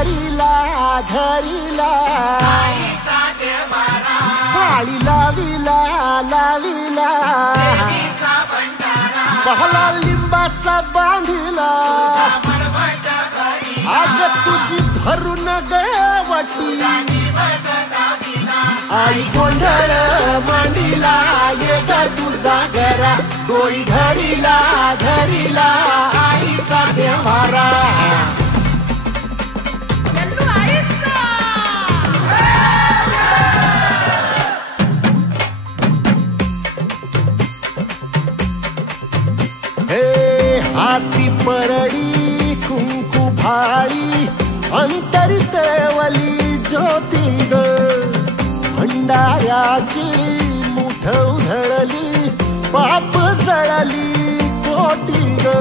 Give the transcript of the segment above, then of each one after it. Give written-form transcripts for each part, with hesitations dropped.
धरिला धरिला आळी लाविला लाविला पहला लिंबाचा बांधिला आग तुझी भरून गवटी आई गोंधळ मांडिला ये ग तुझा घरा डोई धरिला धरिला आईचा देवारा हाती परडी कुंकू भाळी अंतरितवली ज्योती ग भंडाऱ्याची मुठ उधळली पाप जळली कोटी ग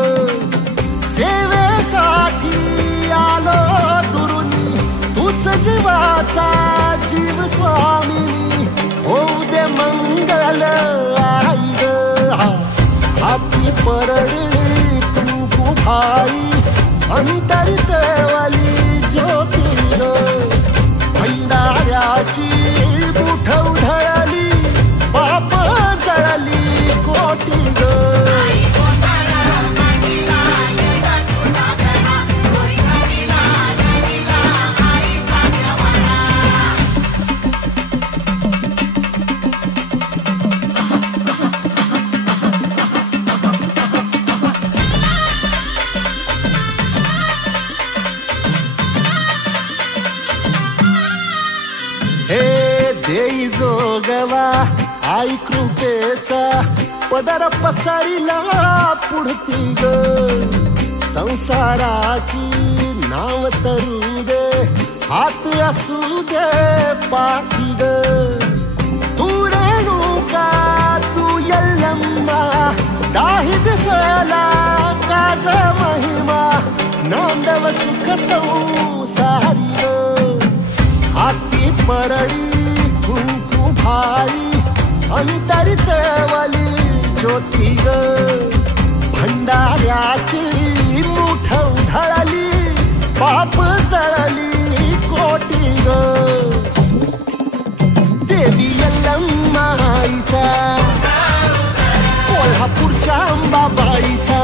सेवेसाठी आलो दुरुनी तूच जीवाचा जीव स्वामिनी होऊ दे मंगल आई ग हाती परडी कुंकू भाळी अंतरितवली ज्योती ग भंडाऱ्याची मुठ उधळली पाप जळली कोटी ग देई जोगवा आई कृपेचा पदर पसरिला पुढती ग संसाराची नाव तरू दे हात असू दे पाठी ग तू रेणुका तू यल्लम्मा दाही दिसला काज महिमा नांदव सुख संसारी ग हाती परडी कुंकू भाळी अंतरितवली ज्योती ग भंडाऱ्याची मुठ उधळली पाप जळली कोटी ग देवी यल्लम्मा आईचा कोल्हापूरच्या अंबाबाईचा